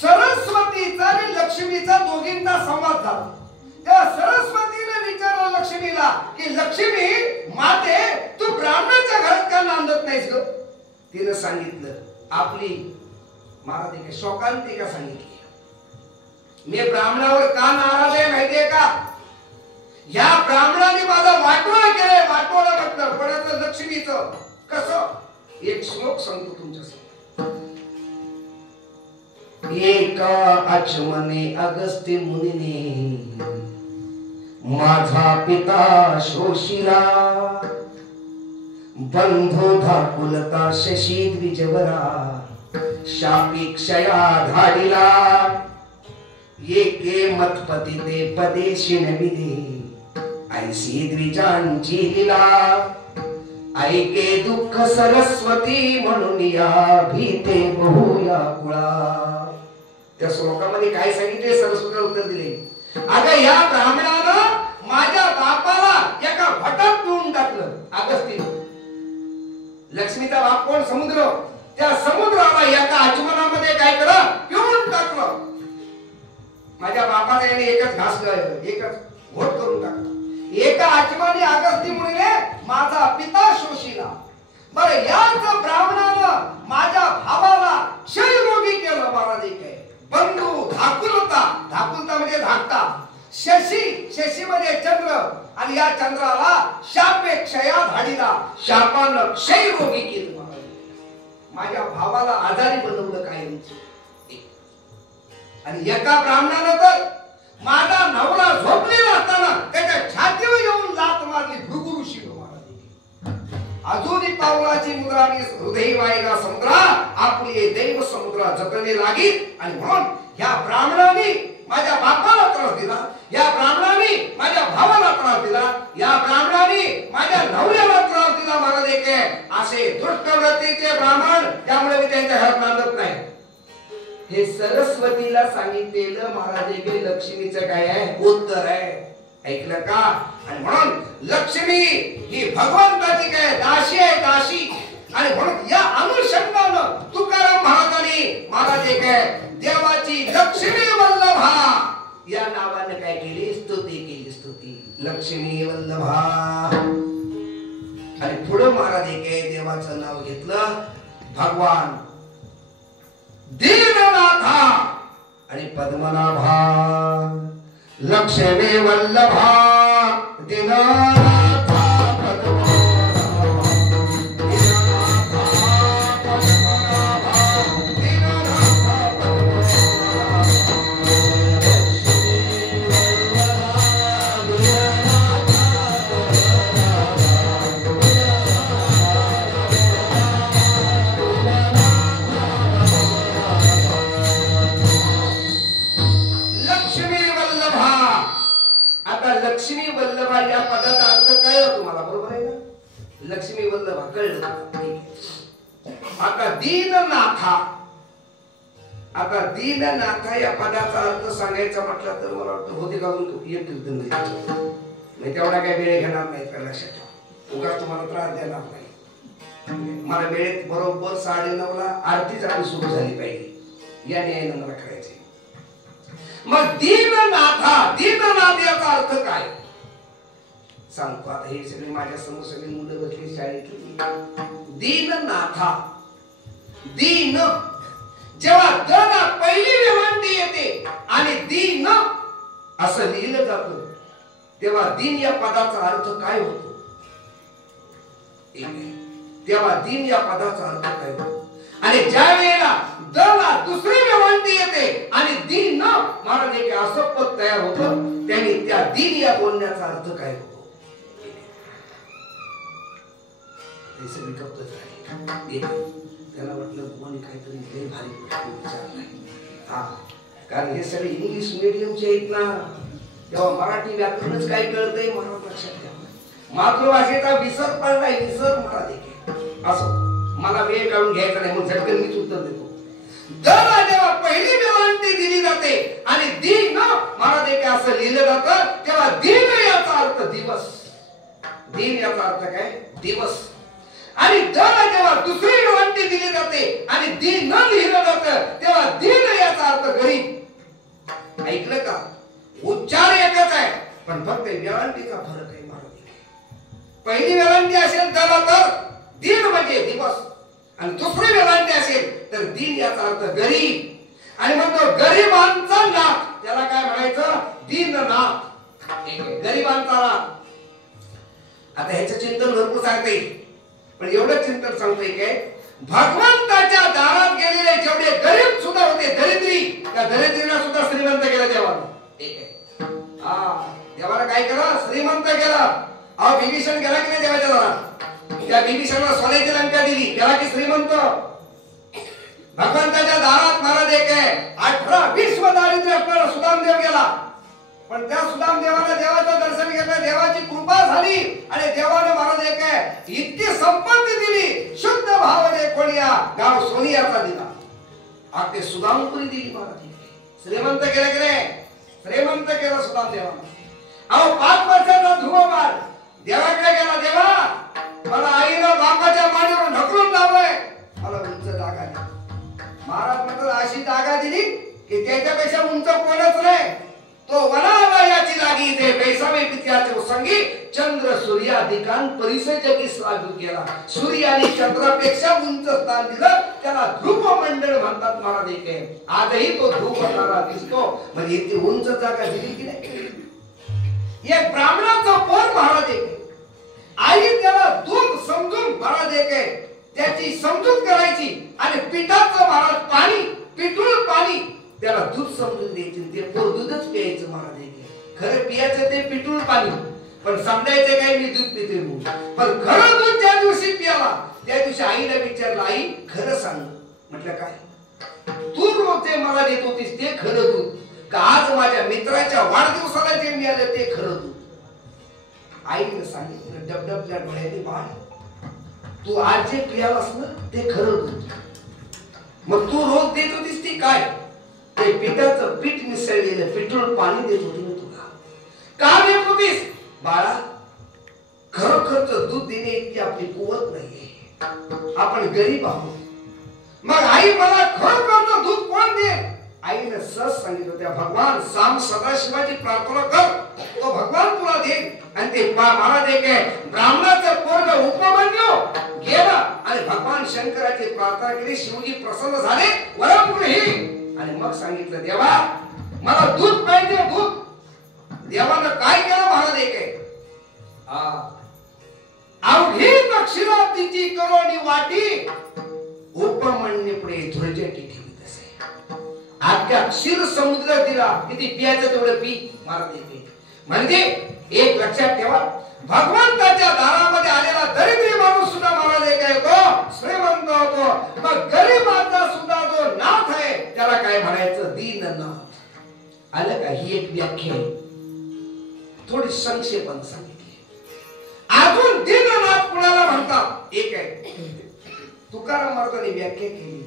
सरस्वतीचा आणि लक्ष्मीचा दोघींचा संवाद झाला. त्या सरस्वतीने विचारलं लक्ष्मीला की लक्ष्मी माते तू ब्राह्मणाच्या घरात का नांदत नाहीस ग? तिने सांगितलं आपली महाराज एक शोकांतिका सांगितली. मी ब्राह्मणावर का नाराज आहे माहितीये का? या ब्राह्मणाने माझा वाटोळा केलाय. वाटोळा म्हटलं कोणाचं? लक्ष्मीचं. कसं? एक श्लोक सांगतो तुमच्यासमोर. एका आचमने अगस्त्य मुनीने माझा पिता शोषिला, बंधू धाकुलता शशी द्विजवरा, शापी क्षया धाडिला, एके मतपती ते पदेशी नविदे, ऐसी द्विजांची लीला, ऐके दुःख सरस्वती म्हणून या भीते बहुया कुळा. त्या श्लोकामध्ये काय सांगितले? सरस्वतीला उत्तर दिले, अगं या ब्राह्मणानं माझ्या बापाला एका भटात पिऊन टाकलं. अगस्त्य, लक्ष्मीचा बाप कोण? समुद्र. त्या समुद्राला एका आचमनामध्ये काय केलं? पिऊन टाकलं. माझ्या बापाने याने एकच घासलं, एकच घोट करून टाकलं. एका आचमनी अगस्त्य मुनीने माझा पिता शोषिला. बरं, याच ब्राह्मणानं माझ्या भावाला क्षयरोगी केलं. महाराज काय बंधू धाकुलता, धाकुलता म्हणजे धाकटा, शशी, शशी म्हणजे चंद्र, आणि या चंद्राला शापे क्षया धाडिला, शापानं क्षयरोगी केलं. माझ्या भावाला आजारी बनवलं काय. आणि एका ब्राह्मणानं तर माझा नवरा झोपलेला असताना त्याच्या छातीवर येऊन लात मारली. भृगुऋषी अजूनही पावलाची मुद्रा मी हृदय वायगा समुद्रा, आपले दैव समुद्रा जतने लागी. आणि म्हणून या ब्राह्मणाने माझ्या बापाला त्रास दिला, या ब्राह्मणाने माझ्या भावाला त्रास दिला, या ब्राह्मणाने माझ्या नवऱ्याला त्रास दिला. महाराज एक असे दुष्टवृत्तीचे ब्राह्मण, त्यामुळे मी त्यांच्या घरात नांदत नाही. हे सरस्वतीला सांगितलेलं महाराज एक लक्ष्मीचं काय आहे? उत्तर आहे. ऐकलं का? आणि म्हणून लक्ष्मी ही भगवंताची काय दासी आहे, दासी. आणि म्हणून या अनुषंगानं तुकाराम महाराजांनी महाराज एक देवाची लक्ष्मी वल्लभा या नावाने काय केली? स्तुती केली. स्तुती लक्ष्मी वल्लभा. आणि पुढे महाराज एक देवाचं नाव घेतलं भगवान दीननाथा आणि पद्मनाभा. लक्ष्मी वल्लभा दीननाथा पद्मनाभा, दीननाथा पद्मनाभा, दीननाथा पद्मनाभा. लक्ष्मी वल्लभा या पदाचा अर्थ काय होतो तुम्हाला? बरोबर आहे ना? लक्ष्मी वल्लभा कळलं. आता दीननाथा, आता दीननाथा या पदाचा अर्थ सांगायचा म्हटला तर मला वाटतं होते का एक कीर्तन नाही, तेवढा काय वेळ घेणार नाही. तर लक्षात ठेवा, उगाच तुम्हाला त्रास देणार नाही. मला वेळेत बरोबर 9:30ला आरती सुरू झाली पाहिजे या न्यायाने मला करायचे. मग दीननाथा, दीननाथ याचा अर्थ काय सांगतो. आता हे सगळे माझ्या समोर सगळी मुलं बसली शाळेतली. दीननाथा, दीन जेव्हा दना पहिली वेलांटी येते आणि दीन असं लिहिलं जातं, तेव्हा दीन या पदाचा अर्थ काय होतो? तेव्हा दीन या पदाचा अर्थ काय होतो? आणि ज्या वेळेला दला दुसरी वेलांटी येते आणि दीन महाराज एक असं पद तयार होतं, त्यांनी त्या दीन या बोलण्याचा अर्थ काय होतो? त्याला वाटलं कोणी काहीतरी लय भारी विचारलाय. कारण हे सगळे इंग्लिश मीडियमचे आहेत ना, तेव्हा मराठी व्याकरणच काय कळतंय मला लक्षात घ्या. मातृभाषेचा विसर पडलाय, विसर मला देखील. असं मला वेळ काढून घ्यायचा नाही, मग झटकन मीच उत्तर देतो. दला जेव्हा पहिली वेलांटी दिली जाते आणि दीन महाराज एक असं लिहिलं जातं, तेव्हा दीन याचा अर्थ दिवस. दीन याचा अर्थ काय? दिवस. आणि दला जेव्हा दुसरी वेलांटी दिली जाते आणि दीन लिहिलं जातं, तेव्हा दीन याचा अर्थ गरीब. ऐकलं का? उच्चार एकच आहे, पण फक्त वेलांटीचा फरक आहे. पहिली वेलांटी असेल दला तर दीन म्हणजे दिवस, आणि दुसरी वेलांटी असेल तर दीन याचा अर्थ गरीब. आणि मग तो गरीबांचा नाथ, त्याला काय म्हणायचं? दीननाथ, गरीबांचा नाथ. आता ह्याचं चिंतन भरपूर सांगते, पण एवढं चिंतन सांगतोय काय, भगवंताच्या दारात गेलेले जेवढे गरीब सुद्धा होते, दरिद्री दरिद्रीला सुद्धा श्रीमंत केलं देवानं. एक आहे. देवाला काय केलं? श्रीमंत केलं. अहो विभीषण गेला की नाही देवाच्या दारात? त्या विभीषणाला सोन्याची लंका दिली, गेला की श्रीमंत. भगवंताच्या दारात महाराज एक आहे 18-20 दारिद्र्य असणारा सुदामदेव गेला, पण त्या सुदामदेवाला देवाचं दर्शन घेतलं, देवाची कृपा झाली आणि देवाने महाराज एक आहे इतकी संपत्ती दिली, शुद्ध भावाने कोणिया गाव सोनियाचा दिला, अगदी सुदामपुरी दिली महाराज. श्रीमंत केलं की नाही? श्रीमंत केलं सुदामदेवाने. अहो 5 वर्षाचा ध्रुवबाळ देवाकडे गेला, देवा मला आईनं बापाच्या मांडीवर ढकलून लावलंय, मला उंच जागा द्या. महाराज म्हणतात अशी जागा दिली की त्याच्यापेक्षा उंच कोणच नाही. तो वनाला याची लागी ते बैसावे पित्याचे संगी चंद्र सूर्याधिकान परिसय जगी साजू केला. सूर्य आणि चंद्रापेक्षा उंच स्थान दिलं, त्याला ध्रुव मंडळ म्हणतात महाराज. एक आजही तो ध्रुव होणारा दिसतो, म्हणजे इतकी उंच जागा दिली की नाही. एक ब्राह्मणाचा पोर महाराज एक आई त्याला दूध समजून महाराज एक त्याची समजूत करायची आणि पिठाचं महाराज पाणी पिठूळ पाणी त्याला दूध समजून द्यायचे, ते पोर दूधच प्यायचं महाराज. खरं पियाचं ते पिठूळ पाणी, पण समजायचं काय मी दूध पिते म्हणून. पण खरं दूध ज्या दिवशी पियाला त्या दिवशी आईला विचारलं, आई खरं सांग. म्हटलं काय? तू रोज ते मला देत होतीस ते खरं दूध का आज माझ्या मित्राच्या वाढदिवसाला जे मिळालं ते खरं दूध? आईने सांगितलं डबडबल्या डोळ्याने, बाळ तू आज जे पियालास ना ते खरं दूध. मग तू रोज देत होतीस ती काय? ते पिठाचं पीठ मिसळलेलं पिठूळ पाणी देत होती ना तुला. का देत होतीस? बाळा खरोखरच दूध देणे इतकी आपली कुवत नाहीये, आपण गरीब आहोत. मग आई मला खरोखरच दूध कोण दे? आईने सहज सांगितलं, त्या भगवान साम सदाशिवाची प्रार्थना कर, तो भगवान तुला देईल. आणि ते महाराज एक ब्राह्मणाचं पोरग उपमन्यू गेला आणि भगवान शंकराची प्रार्थना केली, शिवजी प्रसन्न झाले, वरपुढे आणि मग सांगितलं देवा मला दूध पाहिजे दूध. देवानं काय केलं महाराज एक अवघी दक्षिणातीची करोनी वाटी उपमन्यू पुढे धुर्जटी ठेवी तसे अख्ख्या क्षीर समुद्र दिला, किती पियाचं तेवढं पी महाराज एक. म्हणजे एक लक्षात ठेवा, भगवंताच्या दारामध्ये आलेला दरिद्री माणूस सुद्धा महाराज एक तो श्रीमंत होतो, मग गरीबाचा सुद्धा जो नाथ आहे त्याला काय म्हणायचं? दीननाथ. आलं का? ही एक व्याख्या थोडी संक्षेपण सांगितली. अजून दीननाथ कुणाला म्हणतात? एक आहे तुकाराम महाराजांनी व्याख्या केली,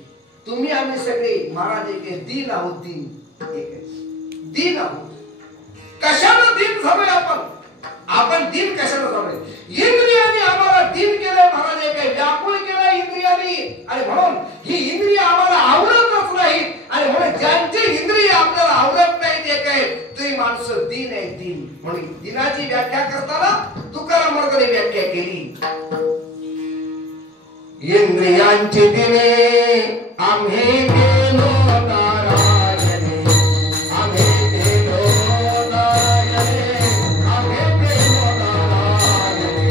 तुम्ही आम्ही सगळे महाराज एक दीन आहोत. दीन एक दीन आहोत. कशाला दीन झालोय आपण? आपण दीन कशाला झालोय? इंद्रियाने आम्हाला दीन केलंय महाराज एक व्याकुळ केलंय इंद्रियाने, आणि म्हणून ही इंद्रिय आम्हाला आवडतच नाही, आणि म्हणून ज्यांची इंद्रिय आपल्याला आवडत नाही ते काय तुम्ही माणसं दीन आहे. दीन म्हणून दिनाची व्याख्या करताना तुकाराम महाराजांनी व्याख्या केली, इंद्रियांची दिने आम्ही गेलो नारायणे, आम्ही गेलो नारायणे, आम्ही गेलो नारायणे.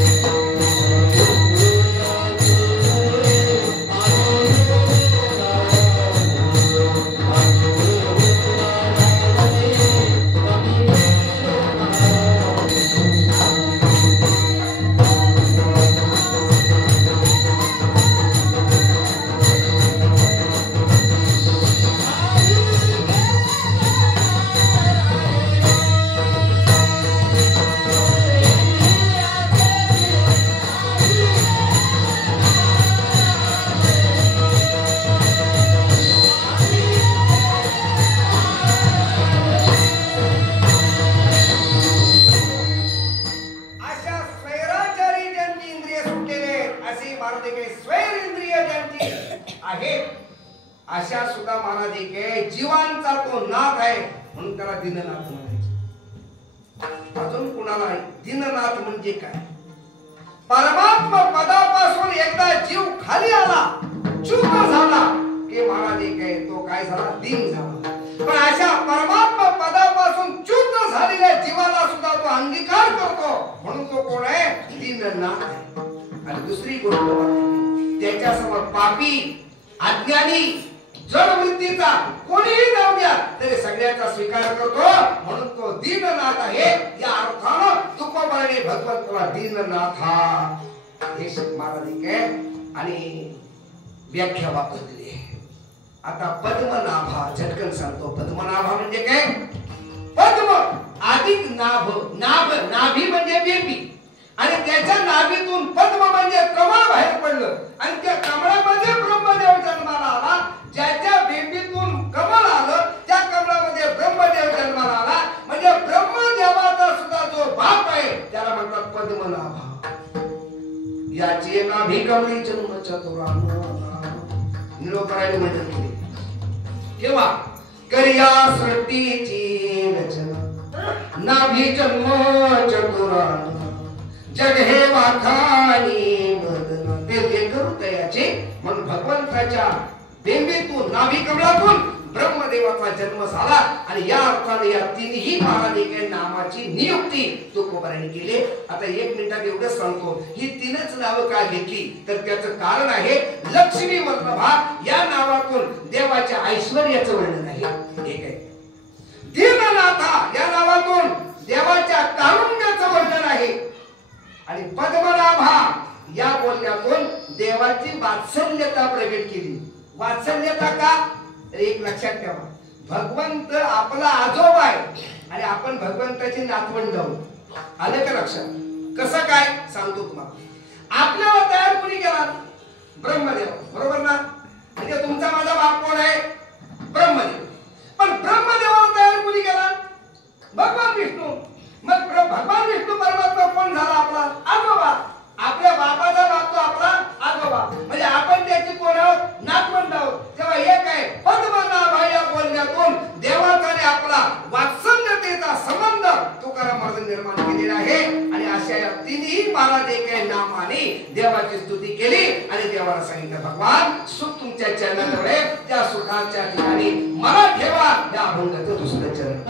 अशा सुद्धा महाराज एक जीवांचा तो नाथ आहे, म्हणून त्याला दीननाथ म्हणायचे. अजून कुणाला दीननाथ म्हणजे काय? परमात्मा पदापासून एकदा जीव खाली आला, चूक झाला की महाराज एक तो काय झाला? दीन झाला. पण अशा परमात्मा पदापासून चूक झालेल्या जीवाला सुद्धा तो अंगीकार करतो, म्हणून तो कोण आहे? दीननाथ आहे. आणि दुसरी गोष्ट त्याच्यासमोर पापी अज्ञानी जड वृत्तीचा कोणीही जाऊ द्या, असल्या तरी सगळ्याचा स्वीकार करतो, म्हणून तो दीननाथ आहे. या अर्थानं तुकोबाने भगवंताला दीननाथा हे महाराज आहे आणि व्याख्या वापरलेली आहे. आता पद्मनाभा झटकन सांगतो. पद्मनाभा म्हणजे काय? पद्म अधिक नाभ, नाभ नाभी म्हणजे बेबी, आणि त्याच्या नाभीतून पद्म म्हणजे कमळ बाहेर पडलं, आणि त्या कमळामध्ये ब्रह्मदेव जन्माला आला. ज्याच्या बेबीतून कमळ आलं त्या कमळामध्ये ब्रह्मदेव जन्माला आला. म्हणजे ब्रह्मदेवाचा सुद्धा जो बाप आहे त्याला म्हणतात पद्मनाभा. याची नाभी कमळी जन्म चतुरान निरोपरायण मंडळ केले. केव्हा? करिया सृष्टीची रचना नाभी जन्म चतुरान जग हे वाखानी बदन. ते लेकर तयाचे म्हणून भगवंताच्या बेंबीतून नाभी कमळातून ब्रह्मदेवाचा जन्म झाला. आणि या अर्थाने या तिन्ही महादेव नामाची नियुक्ती तुकोबाराने केली. आता 1 मिनिटात एवढंच सांगतो. ही तीनच नावं का घेतली तर त्याचं कारण आहे लक्ष्मी वल्लभा या नावातून देवाच्या ऐश्वर्याचं वर्णन आहे. एक आहे दीननाथा या नावातून देवाच्या कारुण्याचं वर्णन आहे. आणि पद्मनाभा या बोलण्यातून देवाची वात्सल्यता प्रगट केली. वात्सल्यता का? एक लक्षात ठेवा, भगवंत आपला आजोबा आहे आणि आपण भगवंताची नातवंड आहोत. आलं का लक्षात? कसं काय सांगतो तुम्हाला. आपल्याला तयार कोणी केला? ब्रह्मदेव, बरोबर ना? म्हणजे तुमचा माझा बाप कोण आहे? ब्रह्मदेव. पण ब्रह्मदेवाला तयार कोणी केला? भगवान विष्णू. मग भगवान विष्णू परमात्मा कोण झाला? आपला आजोबा. आपल्या बापाचा बाप तो आपला आजोबा, म्हणजे आपण त्याची कोण आहोत? नातवंड आहोत. तेव्हा एक आहे पद्मनाभा या बोलण्यातून देवाचा आणि आपला वात्सल्यतेचा संबंध तुकाराम महाराज निर्माण केलेला आहे. आणि अशा या तिन्ही महाराज एका नामाने देवाची स्तुती केली आणि देवाला सांगितलं भगवान सुख तुमच्या चरणाजवळ आहे, त्या सुखाच्या ठिकाणी मला ठेवा. त्या अभंगाचं दुसरं चरण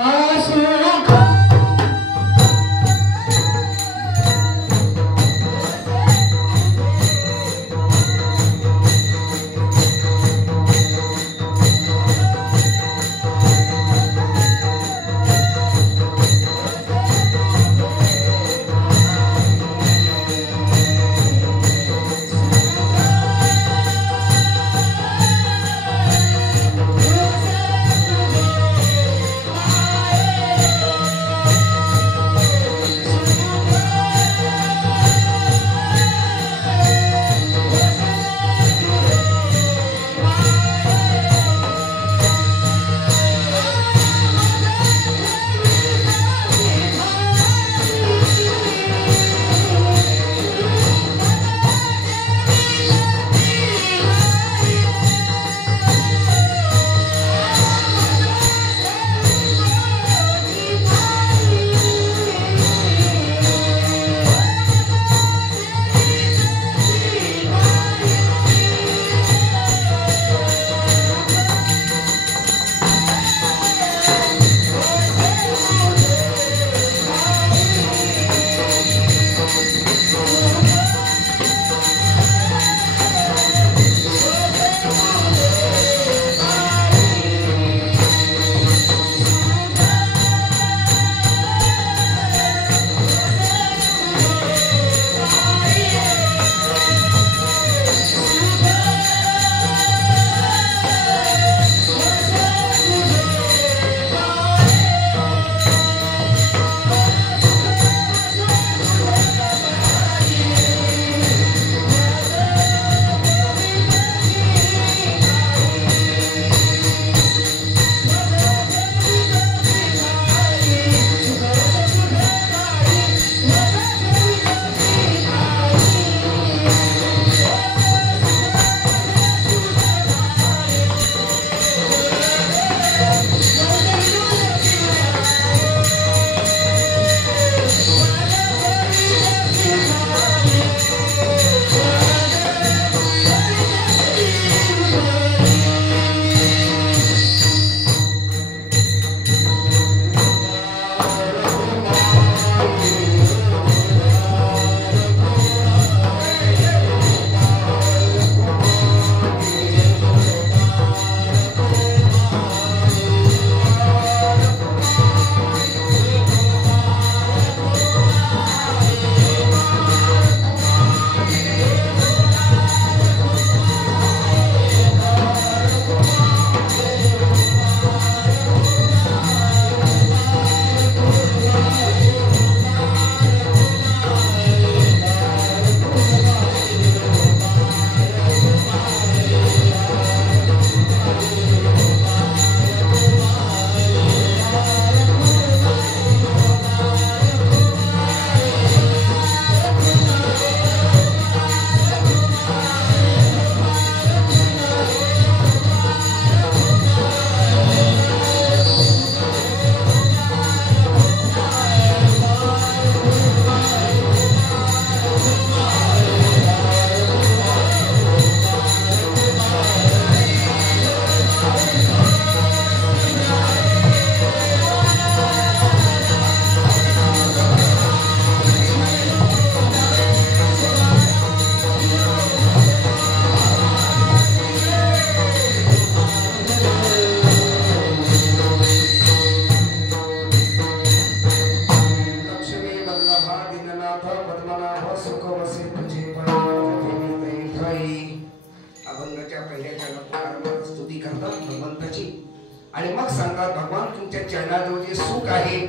तुमच्या चरणाजवळ जे सुख आहे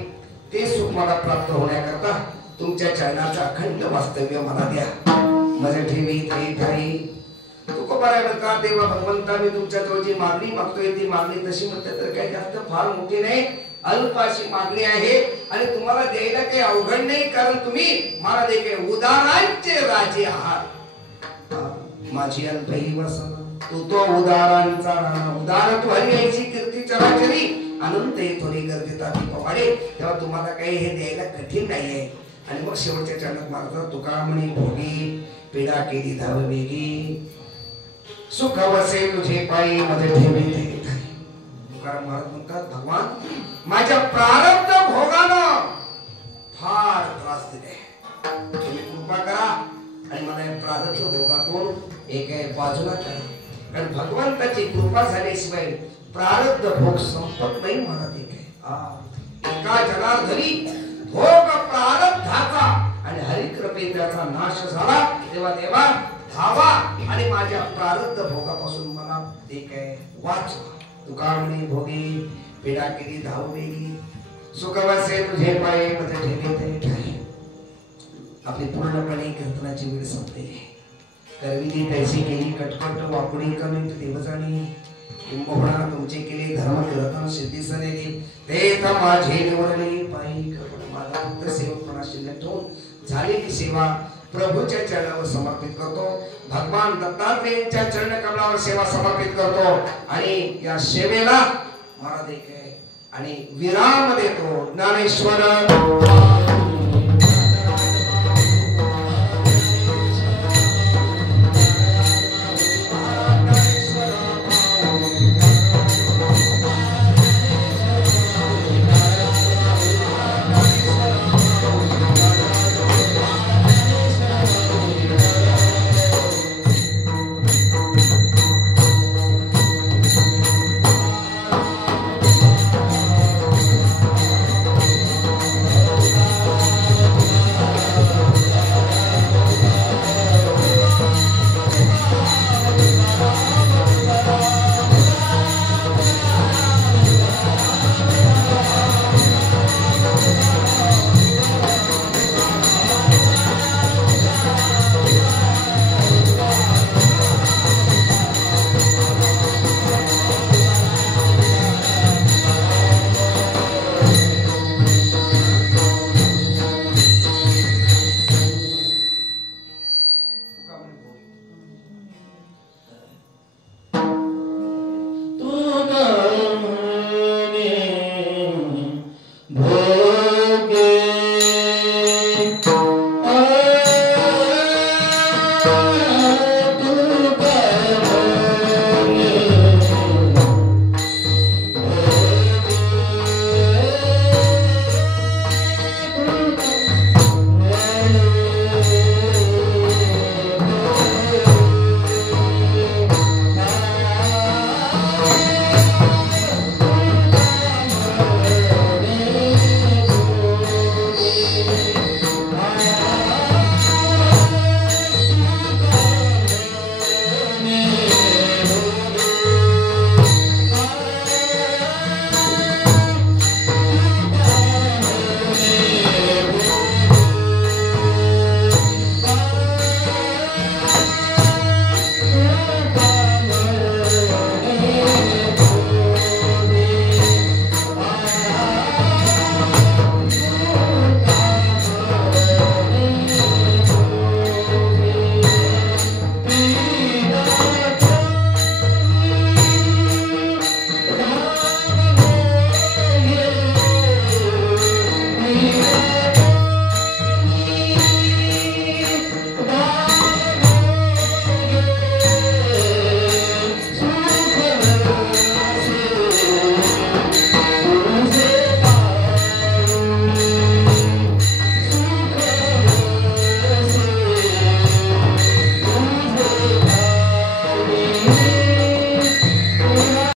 ते सुख मला प्राप्त होण्याकरता तुमच्या चरणाचं अखंड वास्तव्य मला द्या. माझ्या ठेवी ते ठाई तुकोबाराय म्हणतात, देवा भगवंता मी तुमच्या जवळ जी मागणी मागतोय ती मागणी तशी म्हटलं तर काही जास्त फार मोठी नाही, अल्पाशी मागणी आहे आणि तुम्हाला द्यायला काही अवघड नाही, कारण तुम्ही मला देखील उदारांचे राजे आहात. माझी अल्पही वसन तू तो उदारांचा राणा, उदार तू हरी यायची कीर्ती चराचरी अनंत थोडी गर्दिता पवाडे, तेव्हा तुम्हाला काही हे द्यायला कठीण नाहीये. आणि मग शेवटच्या चरणात मारतात, तुका म्हणे भोगी पीडा केली धाव वेगी, सुख वसे तुझे पायी मध्ये ठेवी ते ठाई. तुकाराम महाराज म्हणतात, भगवान माझ्या प्रारब्ध भोगानं फार त्रास दिले, तुम्ही कृपा करा आणि मला या प्रारब्ध भोगातून एक बाजूला करा, कारण भगवंताची कृपा झाल्याशिवाय प्रारब्ध भोग संपत नाही. महाराज एका जनार्दनी भोग प्रारब्धाचा आणि हरिकृपे त्याचा नाश झाला, तेव्हा देवा धावा आणि माझ्या प्रारब्ध भोगापासून मला ते काय वाचवा. तुका म्हणे भोगी पीडा केली धाव वेगी, सुख वसे तुझे पायी मध्ये ठेवी ते ठाई. आपली पूर्णपणे कीर्तनाची वेळ संपते. करविली तैसी केली कटकट वाकुडी कमी देवजाणी, कुंभोणा तुमचे केले धर्म कीर्तन सिद्धी सनेली, ते तर माझे निवडले पायी कपड. माझा फक्त सेवकपणा शिल्लक ठेवून झालेली सेवा प्रभूच्या चरणावर समर्पित करतो, भगवान दत्तात्रेयांच्या चरण कमलावर सेवा समर्पित करतो आणि या सेवेला महाराज एक आणि विराम देतो. ज्ञानेश्वर